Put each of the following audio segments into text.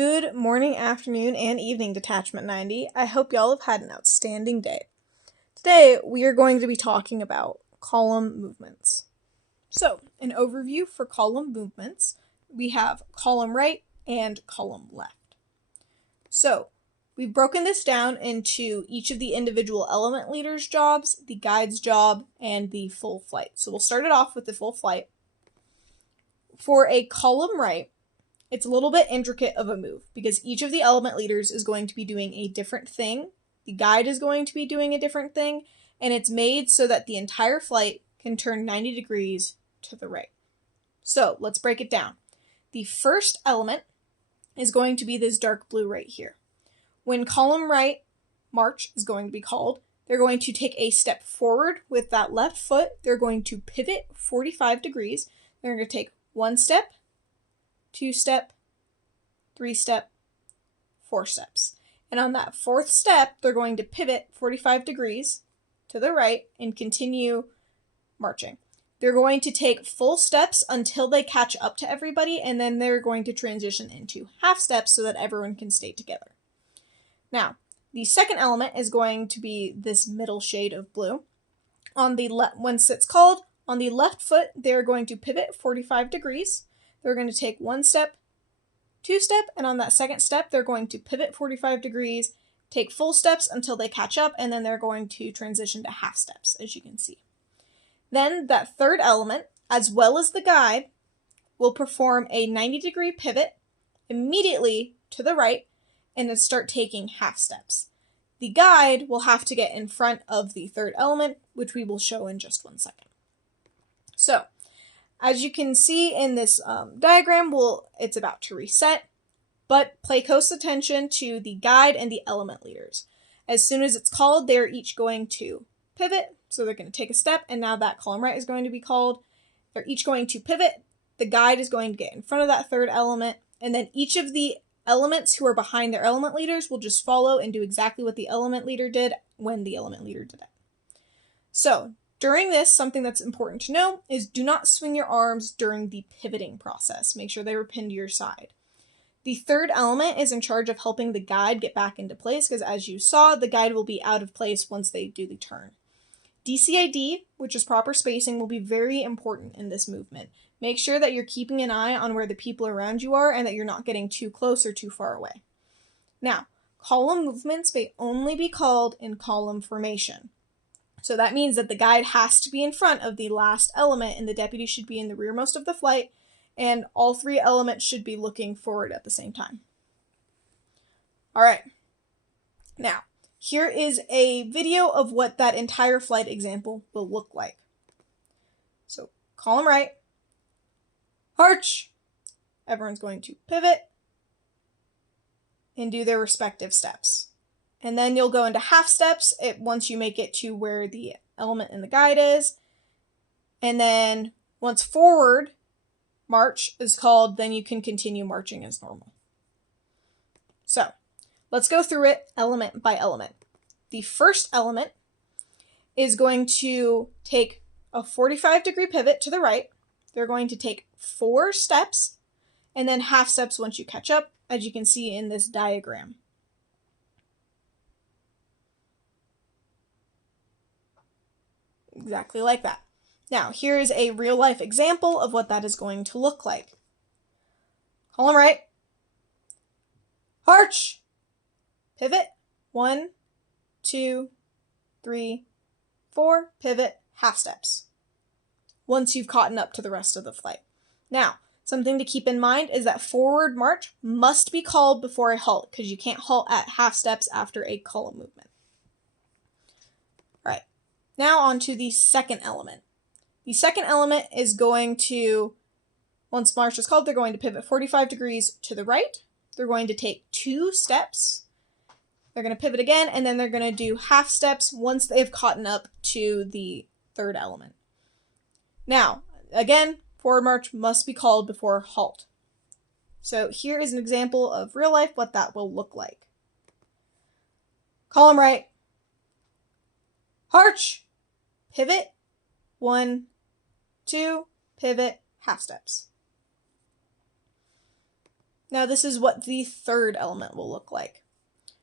Good morning, afternoon, and evening, Detachment 90. I hope y'all have had an outstanding day. Today, we are going to be talking about column movements. So, an overview for column movements, we have column right and column left. So, we've broken this down into each of the individual element leaders' jobs, the guide's job, and the full flight. So, we'll start it off with the full flight. For a column right, it's a little bit intricate of a move because each of the element leaders is going to be doing a different thing. The guide is going to be doing a different thing, and it's made so that the entire flight can turn 90 degrees to the right. So let's break it down. The first element is going to be this dark blue right here. When column right march is going to be called, they're going to take a step forward with that left foot. They're going to pivot 45 degrees. They're going to take one step, 2-step, 3-step, 4 steps. And on that fourth step, they're going to pivot 45 degrees to the right and continue marching. They're going to take full steps until they catch up to everybody, and then they're going to transition into half steps so that everyone can stay together. Now, the second element is going to be this middle shade of blue. Once it's called, on the left foot, they're going to pivot 45 degrees. They're going to take 1 step, 2-step, and on that second step, they're going to pivot 45 degrees, take full steps until they catch up, and then they're going to transition to half steps, as you can see. Then that third element, as well as the guide, will perform a 90-degree pivot immediately to the right and then start taking half steps. The guide will have to get in front of the third element, which we will show in just 1 second. So, as you can see in this diagram, it's about to reset, but pay close attention to the guide and the element leaders. As soon as it's called, they're each going to pivot, so they're going to take a step, and now that column right is going to be called. They're each going to pivot, the guide is going to get in front of that third element, and then each of the elements who are behind their element leaders will just follow and do exactly what the element leader did when the element leader did it. So, during this, something that's important to know is do not swing your arms during the pivoting process. Make sure they are pinned to your side. The third element is in charge of helping the guide get back into place because as you saw, the guide will be out of place once they do the turn. DCID, which is proper spacing, will be very important in this movement. Make sure that you're keeping an eye on where the people around you are and that you're not getting too close or too far away. Now, column movements may only be called in column formation. So that means that the guide has to be in front of the last element and the deputy should be in the rearmost of the flight, and all 3 elements should be looking forward at the same time. All right. Now, here is a video of what that entire flight example will look like. So, column right, march. Everyone's going to pivot and do their respective steps. And then you'll go into half steps once you make it to where the element in the guide is. And then once forward march is called, then you can continue marching as normal. So let's go through it element by element. The first element is going to take a 45-degree pivot to the right. They're going to take 4 steps and then half steps once you catch up, as you can see in this diagram. Exactly like that. Now, here is a real-life example of what that is going to look like. Column right, march, pivot, 1, 2, 3, 4, pivot, half steps, once you've caught up to the rest of the flight. Now, something to keep in mind is that forward march must be called before a halt, because you can't halt at half steps after a column movement. All right. Now on to the second element. The second element is going to, once march is called, they're going to pivot 45 degrees to the right. They're going to take 2 steps. They're going to pivot again, and then they're going to do half steps once they've caught up to the third element. Now, again, forward march must be called before halt. So here is an example of real life what that will look like. Column right, march, pivot, 1, 2, pivot, half steps. Now this is what the third element will look like.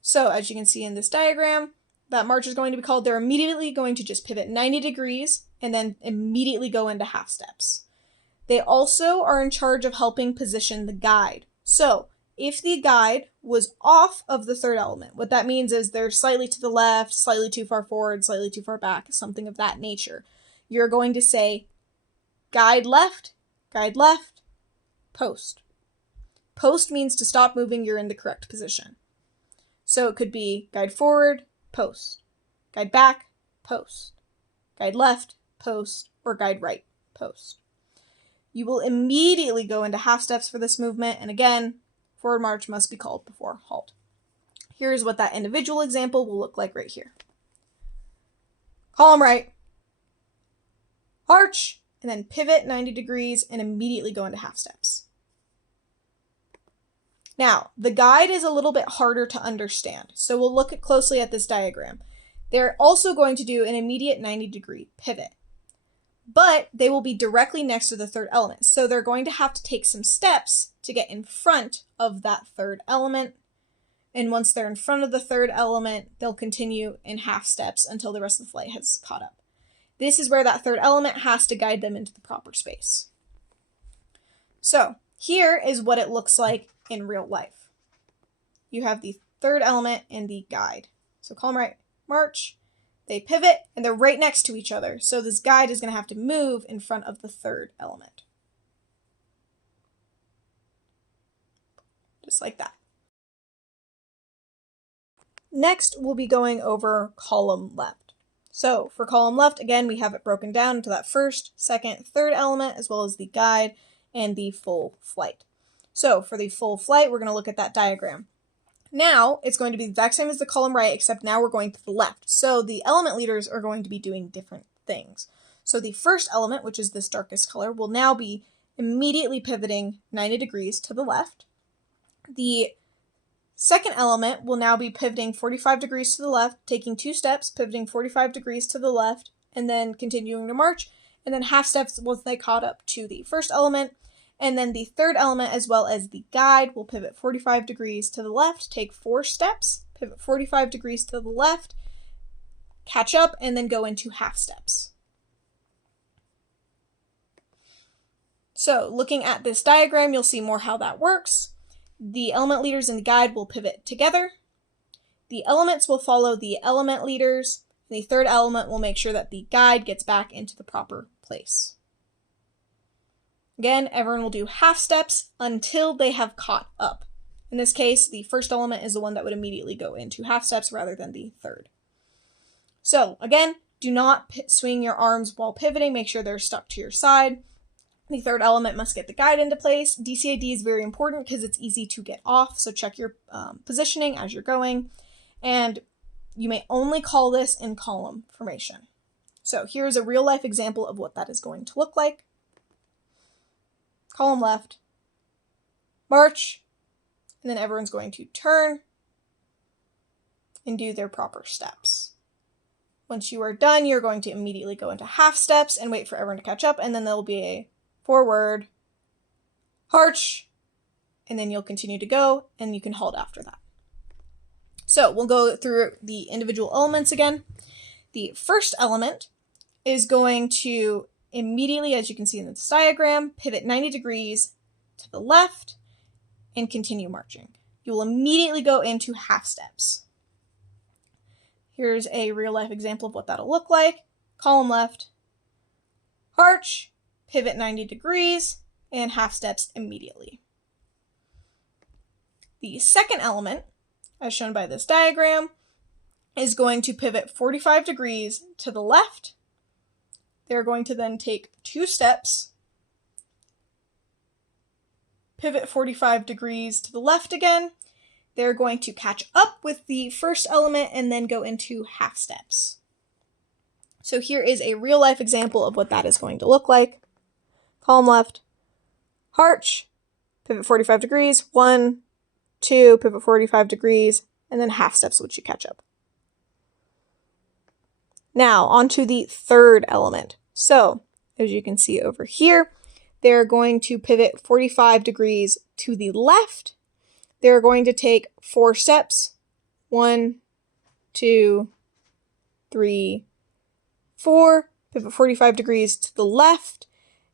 So as you can see in this diagram, that march is going to be called, they're immediately going to just pivot 90 degrees and then immediately go into half steps. They also are in charge of helping position the guide. So if the guide was off of the third element, what that means is they're slightly to the left, slightly too far forward, slightly too far back, something of that nature. You're going to say guide left, post. Post means to stop moving, you're in the correct position. So it could be guide forward, post. Guide back, post. Guide left, post. Or guide right, post. You will immediately go into half steps for this movement, and again, forward march must be called before halt. Here's what that individual example will look like right here. Column right, arch, and then pivot 90 degrees and immediately go into half steps. Now, the guide is a little bit harder to understand, so we'll look closely at this diagram. They're also going to do an immediate 90-degree pivot, but they will be directly next to the third element, so they're going to have to take some steps to get in front of that third element, and once they're in front of the third element, they'll continue in half steps until the rest of the flight has caught up. This is where that third element has to guide them into the proper space. So, here is what it looks like in real life. You have the third element and the guide. So column right, march, they pivot, and they're right next to each other. So this guide is going to have to move in front of the third element. Just like that. Next, we'll be going over column left. So for column left, again, we have it broken down into that first, second, third element, as well as the guide and the full flight. So for the full flight, we're going to look at that diagram. Now, it's going to be the exact same as the column right, except now we're going to the left. So the element leaders are going to be doing different things. So the first element, which is this darkest color, will now be immediately pivoting 90 degrees to the left. The second element will now be pivoting 45 degrees to the left, taking 2 steps, pivoting 45 degrees to the left, and then continuing to march, and then half steps once they caught up to the first element. And then the third element, as well as the guide, will pivot 45 degrees to the left, take 4 steps, pivot 45 degrees to the left, catch up, and then go into half steps. So looking at this diagram, you'll see more how that works. The element leaders and the guide will pivot together. The elements will follow the element leaders. And the third element will make sure that the guide gets back into the proper place. Again, everyone will do half steps until they have caught up. In this case, the first element is the one that would immediately go into half steps rather than the third. So again, do not swing your arms while pivoting. Make sure they're stuck to your side. The third element must get the guide into place. DCID is very important because it's easy to get off, so check your positioning as you're going. And you may only call this in column formation. So here's a real-life example of what that is going to look like. Column left, march, and then everyone's going to turn and do their proper steps. Once you are done, you're going to immediately go into half steps and wait for everyone to catch up, and then there'll be a forward, arch, and then you'll continue to go, and you can halt after that. So we'll go through the individual elements again. The first element is going to immediately, as you can see in this diagram, pivot 90 degrees to the left and continue marching. You will immediately go into half steps. Here's a real-life example of what that'll look like. Column left, arch, pivot 90 degrees, and half steps immediately. The second element, as shown by this diagram, is going to pivot 45 degrees to the left. They're going to then take 2 steps, pivot 45 degrees to the left again. They're going to catch up with the first element and then go into half steps. So here is a real-life example of what that is going to look like. Column left, arch, pivot 45 degrees, 1, 2, pivot 45 degrees, and then half steps once you catch up. Now, onto the third element. So, as you can see over here, they're going to pivot 45 degrees to the left, they're going to take 4 steps. 1, 2, 3, 4, pivot 45 degrees to the left,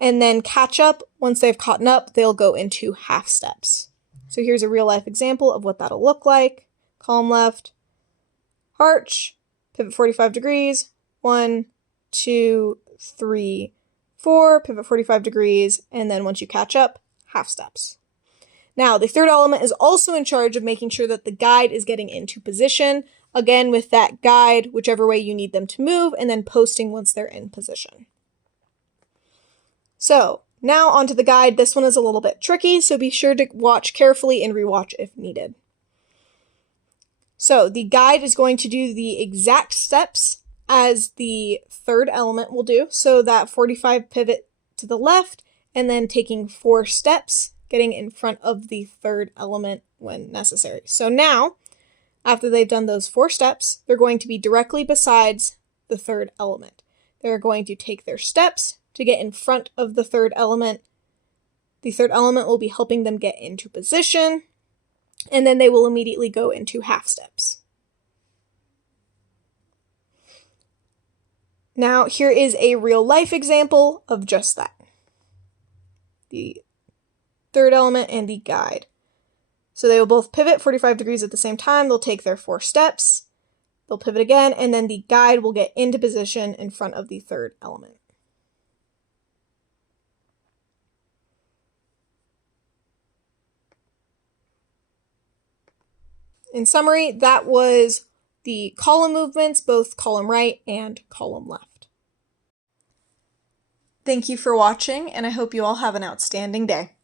and then catch up. Once they've caught up, they'll go into half steps. So here's a real life example of what that'll look like. Column left, arch, pivot 45 degrees, 1, 2, 3, 4, pivot 45 degrees, and then once you catch up, half steps. Now, the third element is also in charge of making sure that the guide is getting into position, again with that guide, whichever way you need them to move, and then posting once they're in position. So, now onto the guide. This one is a little bit tricky, so be sure to watch carefully and rewatch if needed. So, the guide is going to do the exact steps as the third element will do, so that 45 pivot to the left, and then taking 4 steps, getting in front of the third element when necessary. So now, after they've done those 4 steps, they're going to be directly besides the third element. They're going to take their steps to get in front of the third element. The third element will be helping them get into position, and then they will immediately go into half steps. Now, here is a real life example of just that. The third element and the guide. So they will both pivot 45 degrees at the same time. They'll take their 4 steps. They'll pivot again, and then the guide will get into position in front of the third element. In summary, that was the column movements, both column right and column left. Thank you for watching, and I hope you all have an outstanding day.